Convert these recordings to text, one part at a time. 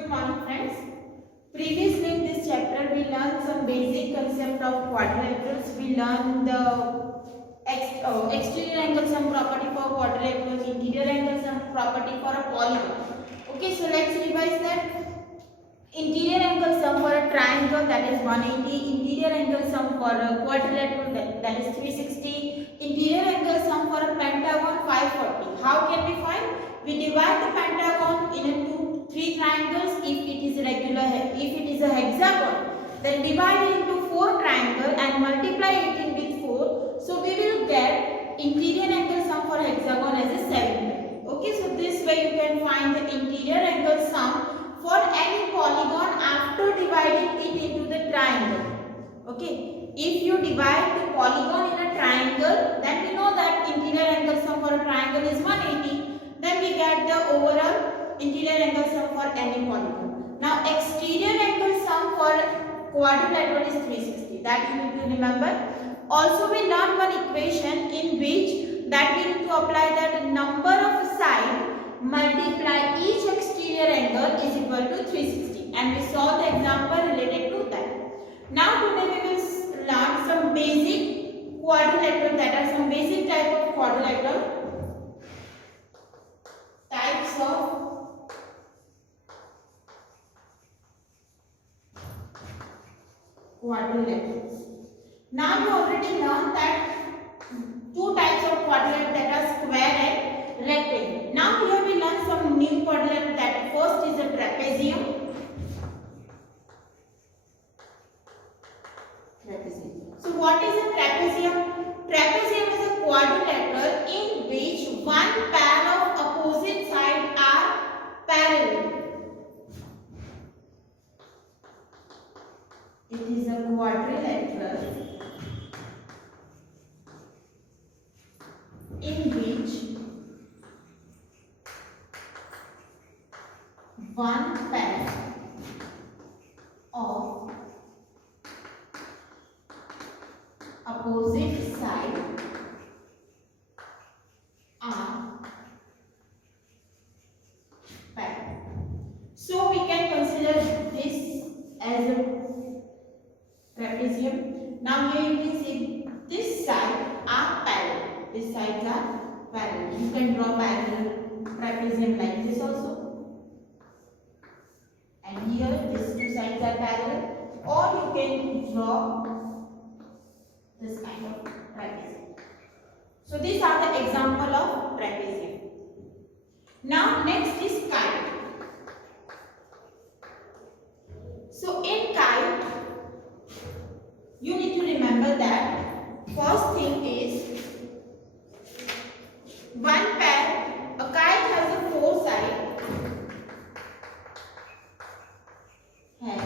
Good morning friends. Previously in this chapter we learned some basic concept of quadrilaterals. We learned the exterior angle sum property for quadrilaterals, interior angle sum property for a polygon. Okay, so let's revise that. Interior angle sum for a triangle, that is 180. Interior angle sum for a quadrilateral, that is 360. Interior angle sum for a pentagon, 540. How can we find? We divide the pentagon into three triangles. If it is regular, if it is a hexagon, then divide it into 4 triangles and multiply it in with 4. So we will get interior angle sum for hexagon as a 7. Okay, so this way you can find the interior angle sum for any polygon after dividing it into the triangle. Okay, if you divide the polygon in a triangle, then we know that interior angle sum for a triangle is 180. Then we get the overall interior angle sum for any polygon. Now exterior angle sum for quadrilateral is 360. That you need to remember. Also we learned one equation in which that we need to apply that number of sides multiply each exterior angle is equal to 360, and we saw the example related to that. Now today we will learn some basic quadrilateral, that are some basic type of quadrilateral, types of quadrilaterals. Now you already learned that two types of quadrilateral, that are square and rectangle. Now here we learn some new quadrilateral. That first is a trapezium. So what is a trapezium? Trapezium is a quadrilateral in which one pair of opposite sides are parallel. It is a quadrilateral in which one pair of opposite sides are parallel. So we can consider this as a trapezium. Now here you can see this side are parallel. These sides are parallel. You can draw parallel trapezium like this also. And here these two sides are parallel, or you can draw this kind of trapezium. So these are the example of trapezium. Now next is kite. So in kite, you need to remember that first thing is one pair, a kite has a 4 sides. Has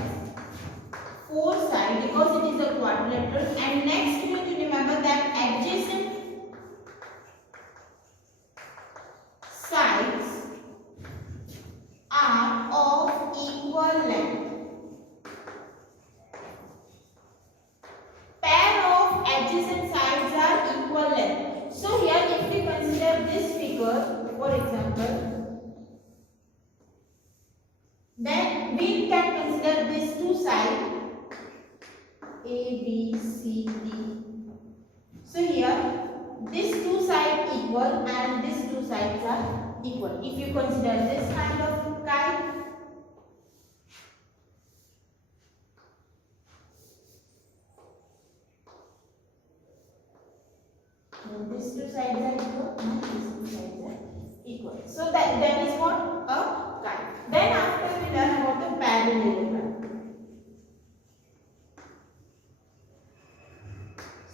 4 sides because it is a quadrilateral, and next you need to remember that adjacent sides are of equal length. Pair of adjacent sides are equal length. So here if we consider this figure, for example, then we can consider these two sides A, B, C, D. So here these two sides equal and these two sides are equal. If you consider this kind of kite, then these two sides are equal and these two sides are equal. So that is what a kite. Then after we learn about the parallelogram.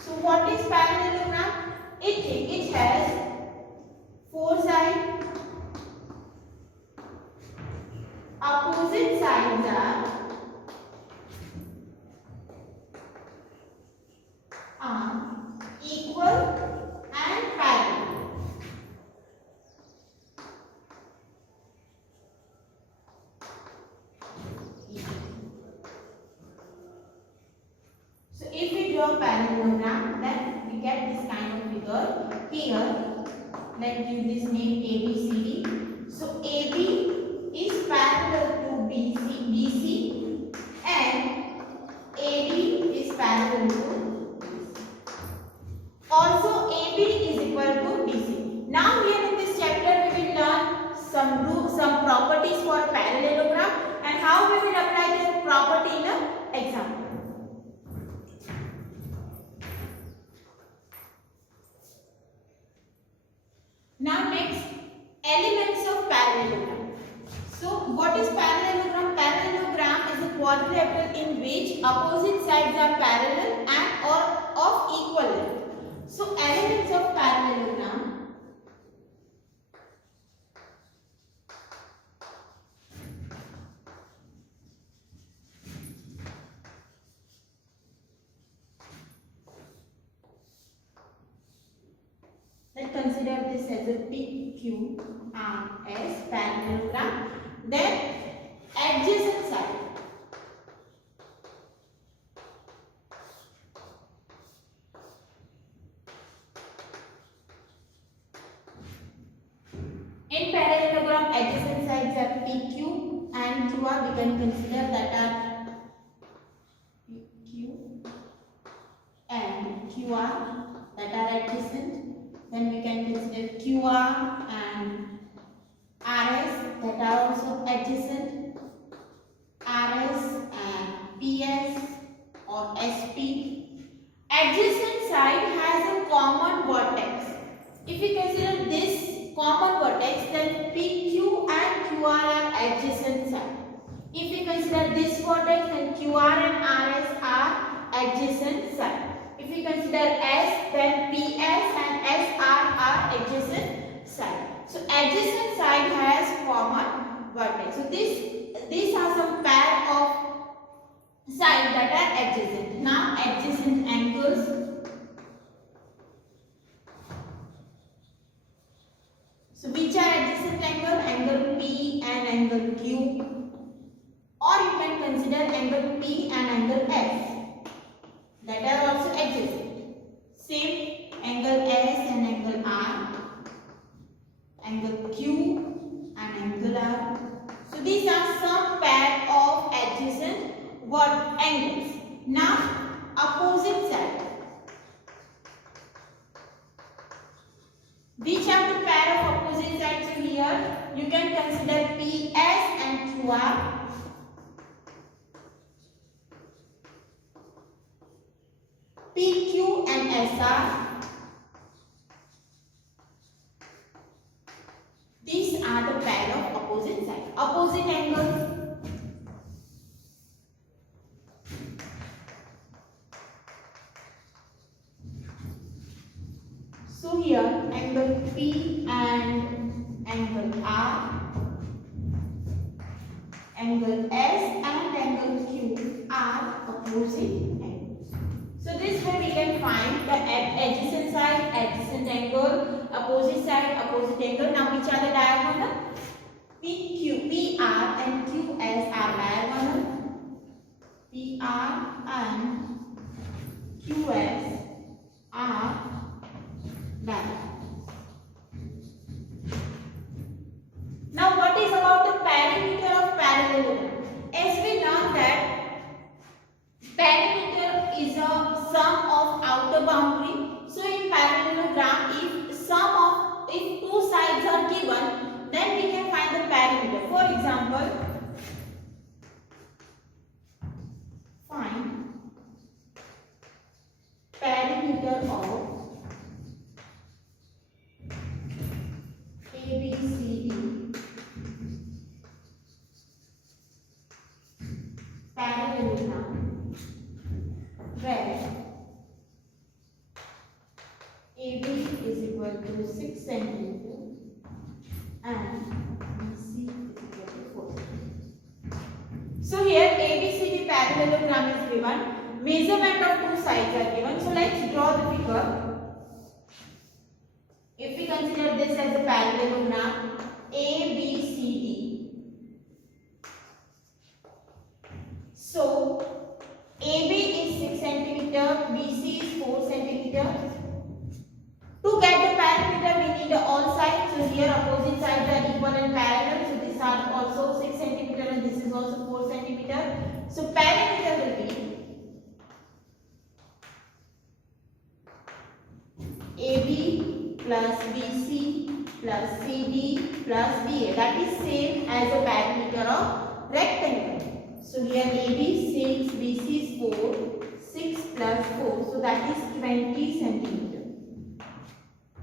So what is parallelogram? It has 4 sides. Opposite sides are equal and parallel. So if we draw a parallelogram, then we get this kind of figure. Here, let's give this name ABCD. So AB is parallel to BC. properties for a parallelogram and how we will apply this property in an example. Now next, elements of parallelogram. So what is parallelogram? Parallelogram is a quadrilateral in which opposite sides are parallel and or of equal length. So elements of parallelogram. Let's consider this as a PQRS parallelogram. Then adjacent side. In parallelogram, adjacent sides are PQ and QR. We can consider that are PQ and QR that are adjacent. Then we can consider QR and RS that are also adjacent. RS and PS or SP. Adjacent side has a common vertex. If we consider this common vertex, then PQ and QR are adjacent side. If we consider this vertex, then QR and RS are adjacent side. If we consider S, then PS and SR are adjacent side. So adjacent side has common vertex. So these are some pair of sides that are adjacent. Now adjacent angles. So which are adjacent angle? Angle P and angle Q. Or you can consider angle P and angle S. That are also adjacent. Same angle S and angle R. Angle Q and angle R. So these are some pair of adjacent angles. Now opposite side. Which are the pair of opposite sides here? You can consider PS and QR. PQ and SR. These are the pair of opposite sides. Opposite angles. So here angle P and angle R, angle S and angle Q are opposite angles. So this way we can find the adjacent side, adjacent angle, opposite side, opposite angle. Now which are the diagonal? PR and QS are diagonal. PR and QS are diagonal. Now what is about the perimeter of parallelogram? As we learned that perimeter is a sum of outer boundary. So in parallelogram, if two sides are given, then we can find the perimeter. For example, find perimeter of ABCD parallelogram where AB is equal to 6 cm and BC is equal to 4 cm. So here ABCD parallelogram is given. Measurement of two sides are given. So let's draw the figure. If we consider this as a parallelogram ABCD, so AB is 6 cm, BC is 4 cm. To get the perimeter, we need all sides. So here opposite sides are equal and parallel. So these are also 6 cm and this is also 4 cm. So perimeter will be AB plus BC plus CD plus BA. That is same as a perimeter of rectangle. So here AB 6, BC is 4, 6 plus 4, so that is 20 centimeter.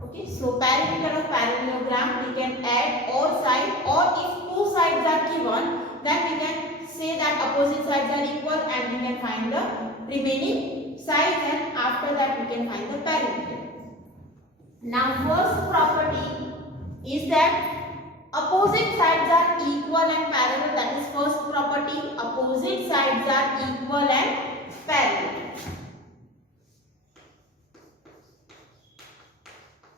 Okay, so perimeter of parallelogram we can add all sides, or if two sides are given, then we can say that opposite sides are equal and we can find the remaining sides, and after that we can find the perimeter. Now first property is that opposite sides are equal and parallel. That is first property. Opposite sides are equal and parallel.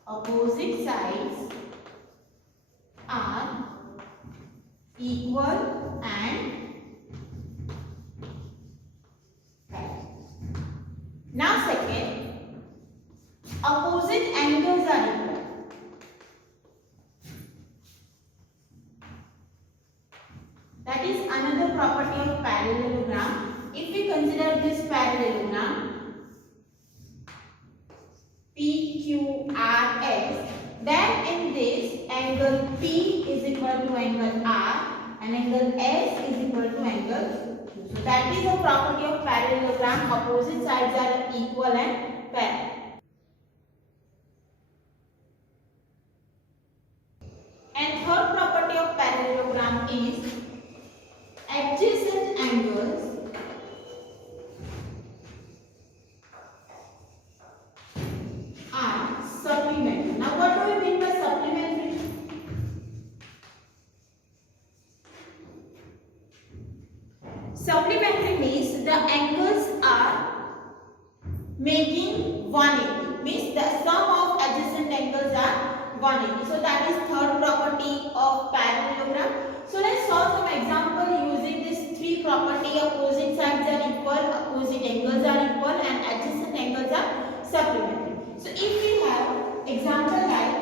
Opposite sides are equal and parallel. Now second, opposite angles are equal. That is another property of parallelogram. If we consider this parallelogram PQRS, then in this angle P is equal to angle R and angle S is equal to angle Q. So that is a property of parallelogram. Opposite sides are equal and parallel. And third property of parallelogram is adjacent angles are supplementary. Now what do we mean by supplementary? Supplementary means the angles are making 180. Means the sum of adjacent angles are 180. So that is third property of parallelogram. So let's solve some example using this three property. Opposite sides are equal, opposite angles are equal, and adjacent angles are supplementary. So if we have example like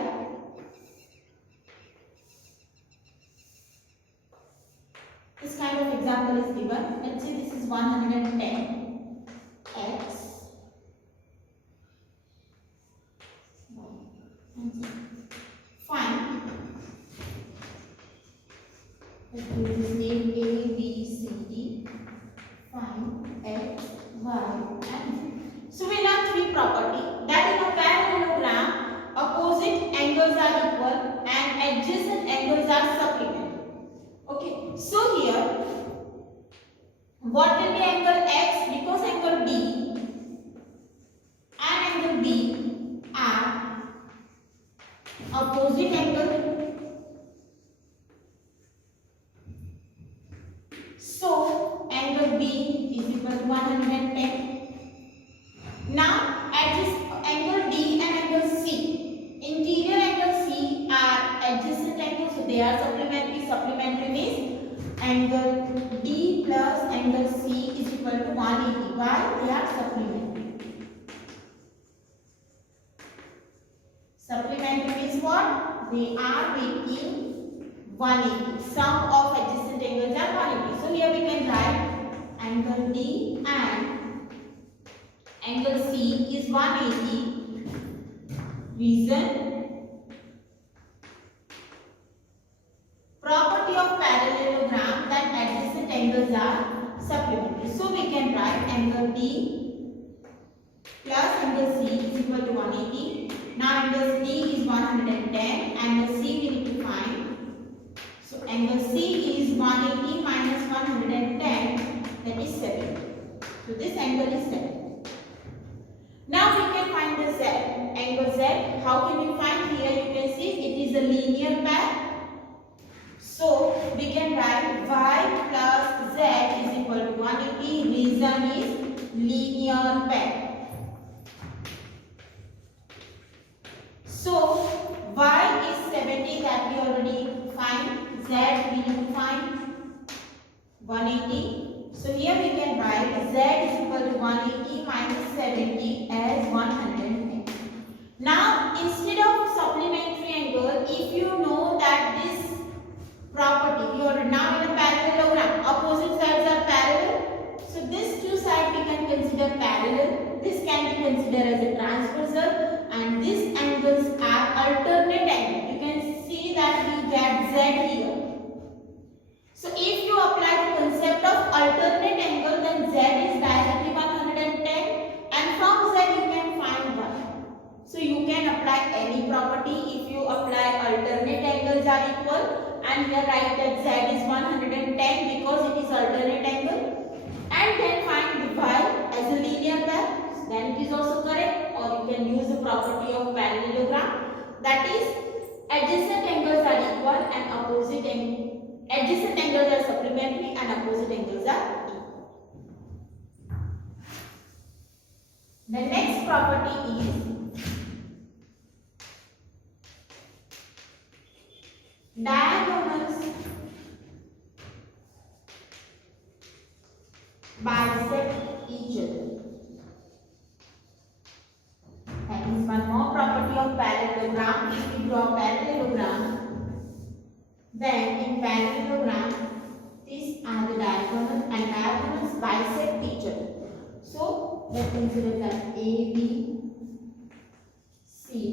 this kind of example is given. Let's say this is 110 x. Fine. Let's do this name A, B, C, D. Find X, Y, and Z. So we learn three property. That in a parallelogram, opposite angles are equal and adjacent angles are supplementary. Okay. So here, what will be angle X? Because angle D and angle B are opposite angle. So angle B is equal to 110. Now angle D and angle C, interior angle C are adjacent angles, so they are supplementary. Supplementary means angle D plus angle C is equal to 180. Why? They are supplementary. Supplementary means what? They are making 180. Sum of adjacent angles are 180. So here we can write angle D and angle C is 180. Reason: property of parallelogram that adjacent angles are supplementary. So we can write angle D plus angle C is equal to 180. Now angle D is 110. Angle C we need to find. So angle C is 180 minus 110, that is 70. So this angle is 70. Now we can find the Z. Angle Z, how can we find? Here you can see it is a linear pair. So we can write Y plus Z is equal to 180. Reason is linear pair. So Y is 70, that we already find. Z we need to find 180. So here we can write Z is equal to 180 minus 70 as 110. Now instead of supplementary angle, if you know that this property, you are now in a parallelogram, opposite sides are parallel. So this two sides we can consider parallel. This can be considered as a transversal, and these angles are alternate angles. You can see that we get Z here. and here write that Z is 110 because it is alternate angle, and then find y as a linear pair, then it is also correct. Or you can use the property of parallelogram, that is adjacent angles are equal and adjacent angles are supplementary and opposite angles are equal. The next property is diagonals bisect each other. That is one more property of parallelogram. If we draw parallelogram, then in parallelogram these are the diagonals and diagonals bisect each other. So let's consider that AB, CD,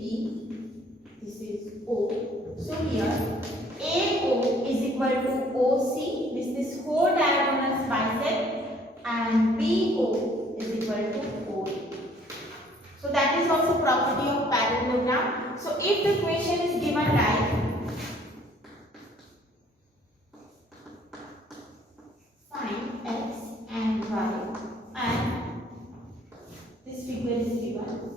this is O. So here AO is equal to OC, which this whole diagonals bisect, and BO is equal to OA. So that is also property of parallelogram. So if the equation is given like find x and y, and this figure is given,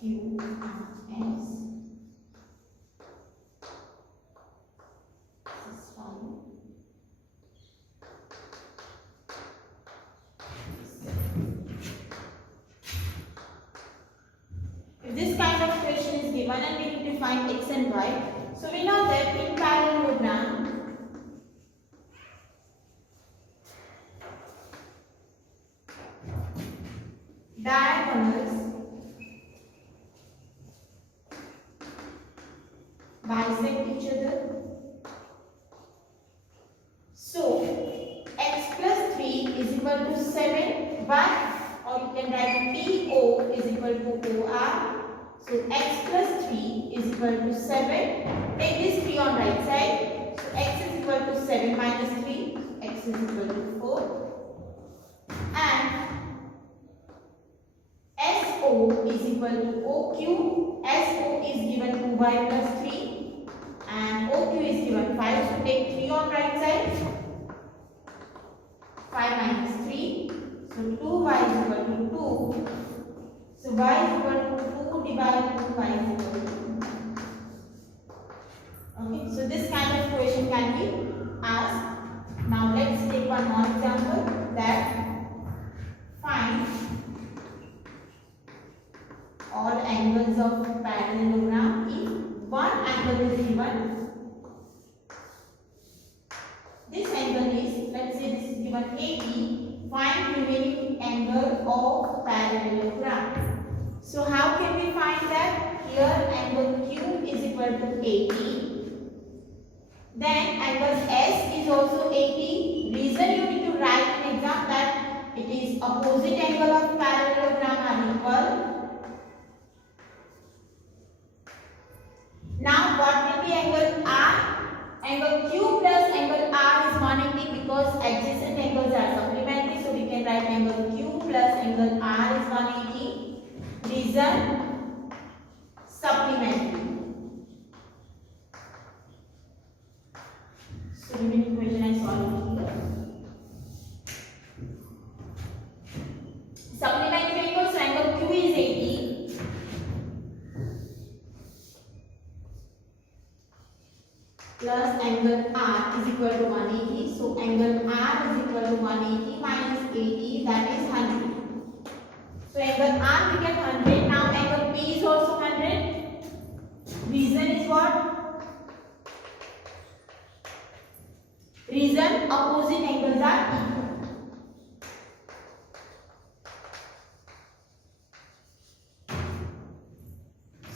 Q and S. This is fine. If this kind of equation is given and we need to find x and y, so we know that in parallelogram diagonals bisect each other. So x plus 3 is equal to 7, but or you can write PO is equal to OR. So x plus 3 is equal to 7. Take this 3 on right side. So x is equal to 7 minus 3. X is equal to 4. And SO is equal to OQ. SO is given 2y plus 3. And OQ is given 5. So take 3 on right side. 5 minus 3. So 2y is equal to 2. So y is equal to 2 divided by y is equal to 2. Okay, so this kind of question can be asked. Now let's take one more example, that find all angles of parallelogram. If one angle is given, this angle is, let's say this is given 80, find remaining angle of parallelogram. So how can we find that? Here angle Q is equal to 80. Then angle S is also 80. Reason you need to write in exam that it is opposite angle of parallelogram are equal. Now what will be angle R? Angle Q plus angle R is 180 because adjacent angles are supplementary. So we can write angle Q plus angle R is 180. Reason supplementary. So remaining equation I solved here. Supplementary equals, so angle Q is 80 plus angle R is equal to 180. So angle R is equal to 180 minus 80, that is 100. So angle R we get 100. Now angle P is also 100. Reason is what? Reason opposite angles are equal.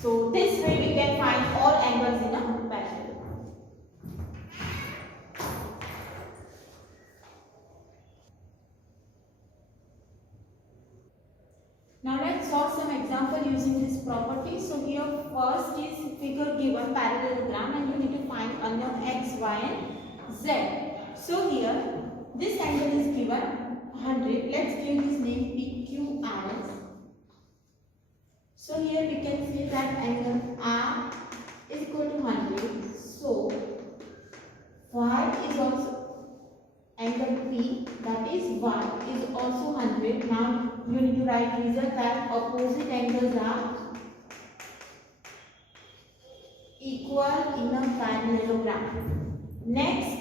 So this way we can find all angles in a parallelogram. Now let's solve some example using this property. So here first is figure given parallelogram and you need to find unknown x, y and z. So here this angle is given 100. Let's give this name PQRS. So here we can say that angle R is equal to 100. So Y is also angle P, that is Y is also 100. Now you need to write result that opposite angles are equal in a parallelogram. Next,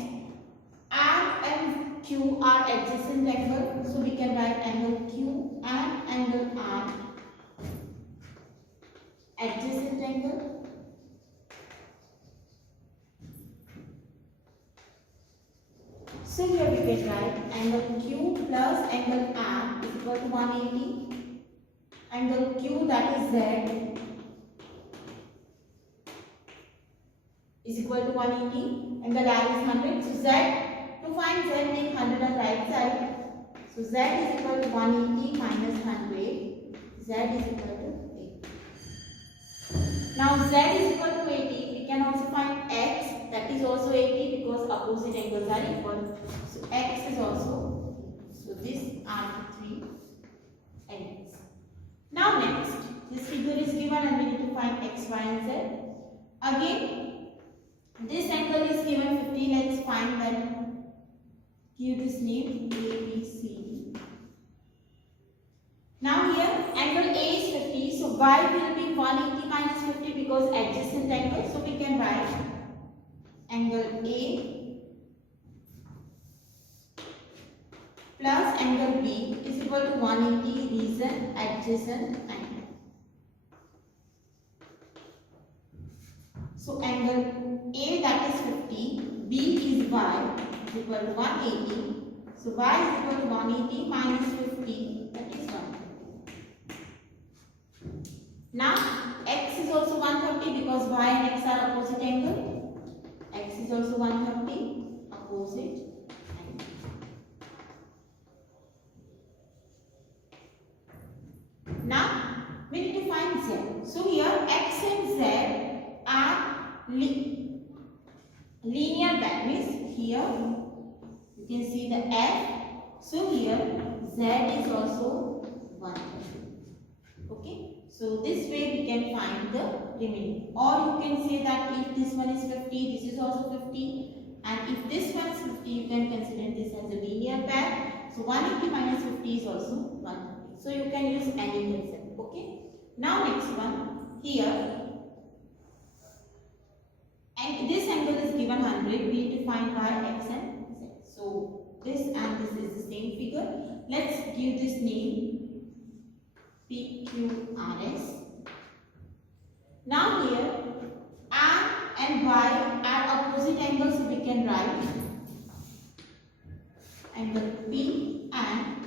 R and Q are adjacent angles, so we can write angle Q and angle R adjacent angle. So here we can write angle Q plus angle R is equal to 180. Angle Q, that is Z, is equal to 180. Angle R is 100. So Z, to find Z, take 100 on right side. So Z is equal to 180 minus 100. Z is equal to 80. Now Z is equal to 80. We can also find X, that is also 80 because opposite angles are equal. So X is also 80. So these are the three angles. Now next, this figure is given and we need to find X, Y and Z. Again, this angle is given 50. Let's find that. Give this name A, B, C, D. Now here angle A is 50. So Y will be 180 minus 50 because adjacent angle. So we can write angle A plus angle B is equal to 180 reason adjacent angle. So angle A, that is 50, B is Y is equal to 180. So Y is equal to 180 minus 50, that is 150. Now X is also 130 because Y and X are opposite angle. X is also 130 opposite angle. Now we need to find Z. So here X and Z are linear pair, means here you can see the F. So here Z is also 130. Okay. So this way we can find the remaining. Or you can say that if this one is 50, this is also 50. And if this one is 50, you can consider this as a linear pair. So 180 minus 50 is also 130. So you can use any concept. Okay. Now next one. Here, and this angle is given 100. We need to find Y, X and Z. So this and this is the same figure. Let's give this name PQRS. Now here R and Y are opposite angles, so we can write angle P and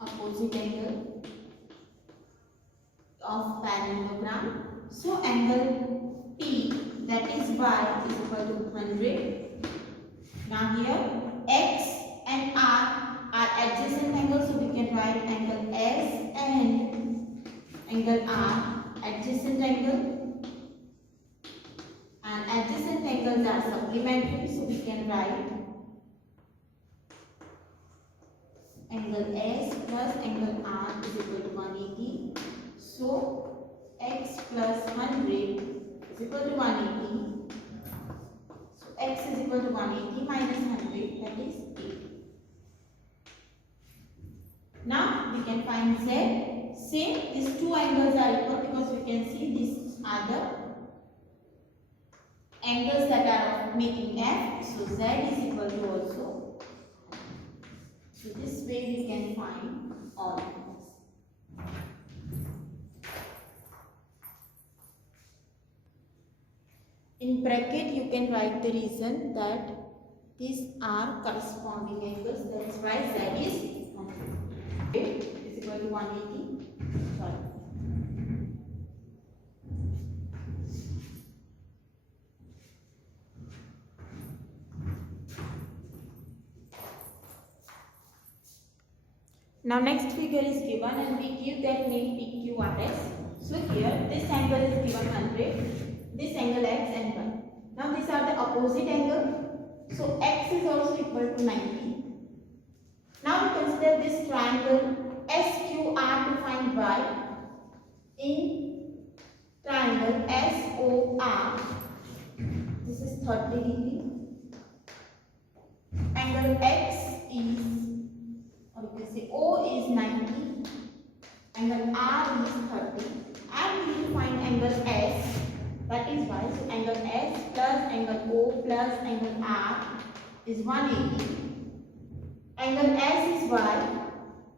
opposite angle of parallelogram. So angle P, that is Y, is equal to 100. Now here X and R are adjacent angles, so we can write angle S and angle R adjacent angle. And adjacent angles are supplementary, so we can write angle S plus angle R is equal to 180. So X plus 100 is equal to 180. So X is equal to 180 minus 100, that is 80. Now we can find Z. Same, these two angles are equal because we can see these are the angles that are making F. So Z is equal to also. So this way we can find all angles. In bracket you can write the reason that these are corresponding angles. That's why Z is 100. Is equal to 180. Sorry. Now next figure is given and we give that name PQRS. So here this angle is given 100, this angle X and Y. Now these are the opposite angle. So X is also equal to 90. Now we consider this triangle by in triangle SOR. This is 30 degree. Angle X is, or you can say O is 90. Angle R is 30. And we will find angle S. That is why, so angle S plus angle O plus angle R is 180. Angle S is Y,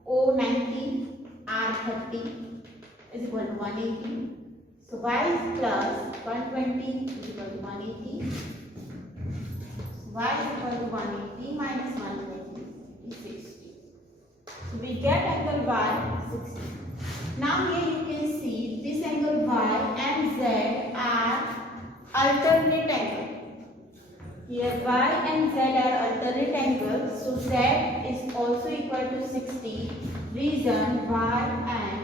O 90, R 30 is equal to 180. So Y is plus 120 is equal to 180. So Y is equal to 180 minus 120 is 60. So we get angle Y 60. Now here you can see this angle Y and Z are alternate angles. Here Y and Z are alternate angles, so Z is also equal to 60. Reason Y and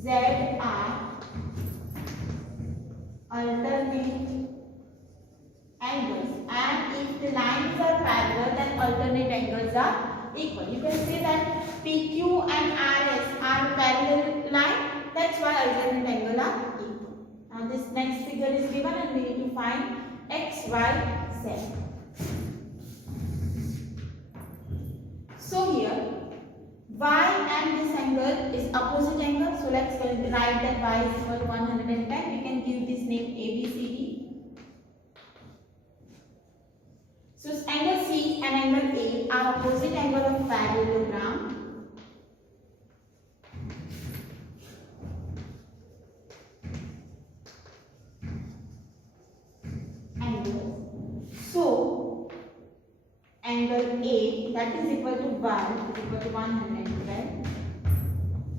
Z are alternate angles, and if the lines are parallel then alternate angles are equal. You can say that PQ and RS are parallel line, that's why alternate angles are equal. Now this next figure is given and we need to find X, Y, Z. So here Y and this angle is opposite angle, so let's write that Y is equal to 110. We can give this name ABCD. So angle C and angle A are opposite angle of parallelogram. So angle A, that is equal to Y, is equal to 112.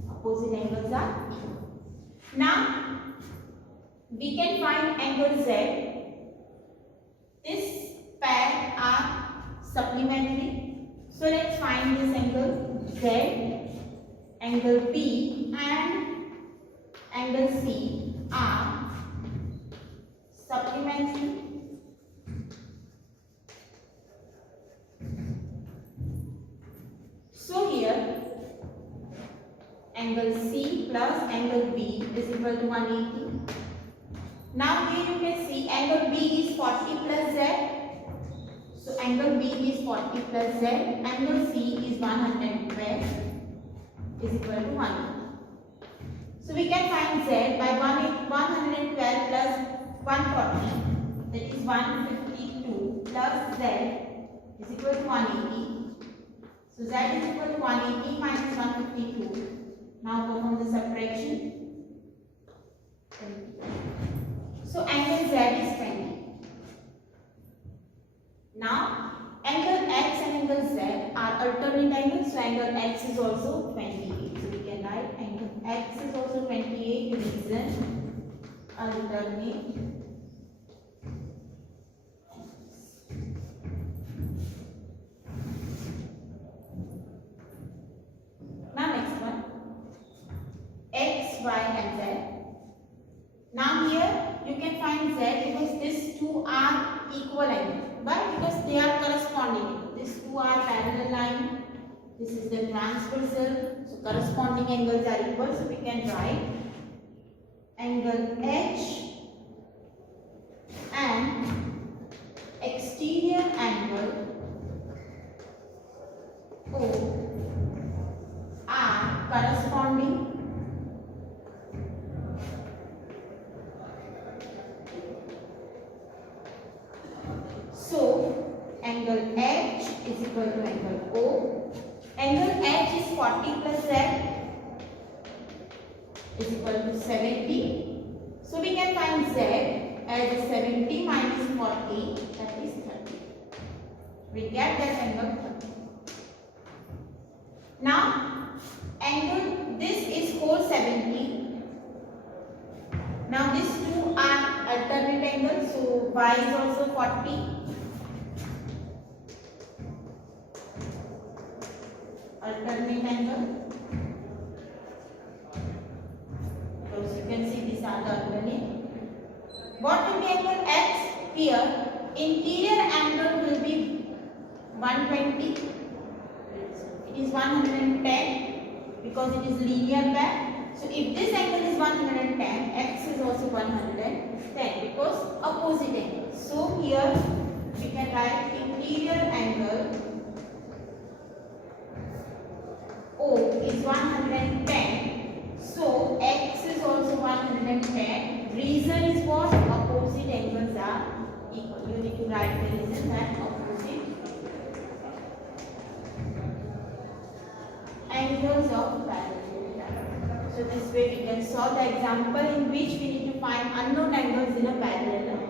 Opposite angles are equal. Now we can find angle Z. This pair are supplementary. So let's find this angle Z, angle B and angle C are supplementary. So here angle C plus angle B is equal to 180. Now here you can see angle B is 40 plus Z. So angle B is 40 plus Z. Angle C is 112 is equal to 180. So we can find Z by 112 plus 140, that is 152 plus Z is equal to 180. So Z is equal to 180 minus 152. Now perform the subtraction. So angle Z is 20. Now angle X and angle Z are alternate angles, so angle X is also 28. So we can write angle X is also 28, reason alternate. Now next one, X, Y and Z. Now here you can find Z because these two are equal angles. Why? Because they are corresponding. These two are parallel line. This is the transversal. So corresponding angles are equal. So we can write angle H and exterior angle O are corresponding. So angle H is equal to angle O. Angle H is 40 plus Z is equal to 70. So we can find Z as 70 minus 40, that is 30. We get that angle 30. Now angle, this is 470. Now these two are alternate angles, so Y is also 40. Alternate angle. So you can see these are the alternate. What will be angle X? Here interior angle will be 120. It is 110. We because it is linear pair. So if this angle is 110, x is also 110 because opposite angle. So here we can write interior angle O is 110. So x is also 110. Reason is what? Opposite angles are equal. You need to write the reason that opposite angles of parallelogram. So this way we can solve the example in which we need to find unknown angles in a parallelogram.